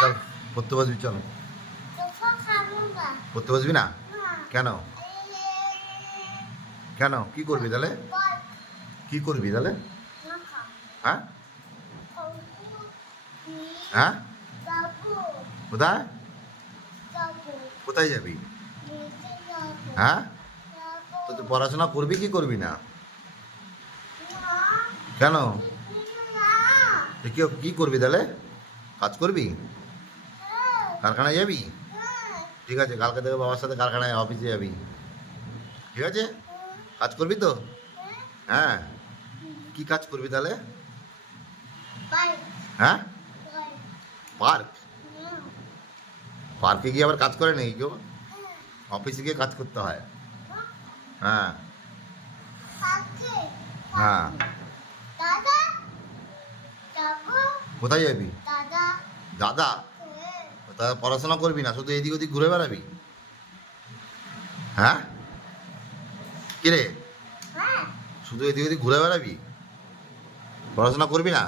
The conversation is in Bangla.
চল পড়তে বসবি, চল। পড়তে বসবি না? কেন? কেন কি করবি তাহলে? কি করবি তাহলে? হ্যাঁ হ্যাঁ, কোথায় কোথায় যাবি? হ্যাঁ, তো তুই পড়াশোনা করবি কি করবি না? কেন? কি কি করবি তাহলে? কাজ করবি? কারখানায় যাবি? ঠিক আছে, কালকে থেকে বাবার সাথে কারখানায় অফিসে যাবি, ঠিক আছে? কাজ করবি তো? হ্যাঁ, কি কাজ করবি তাহলে? হ্যাঁ, পার্ক? পার্কে গিয়ে আবার কাজ করে নাকি কেউ? অফিসে গিয়ে কাজ করতে হয়। হ্যাঁ হ্যাঁ, কোথায় যাবি? দাদা? তা পড়াশোনা করবি না, শুধু এদিক ওদিক ঘুরে বেড়াবি? হ্যাঁ, কিরে, শুধু এদিক ওদিক ঘুরে বেড়াবি, পড়াশোনা করবি না?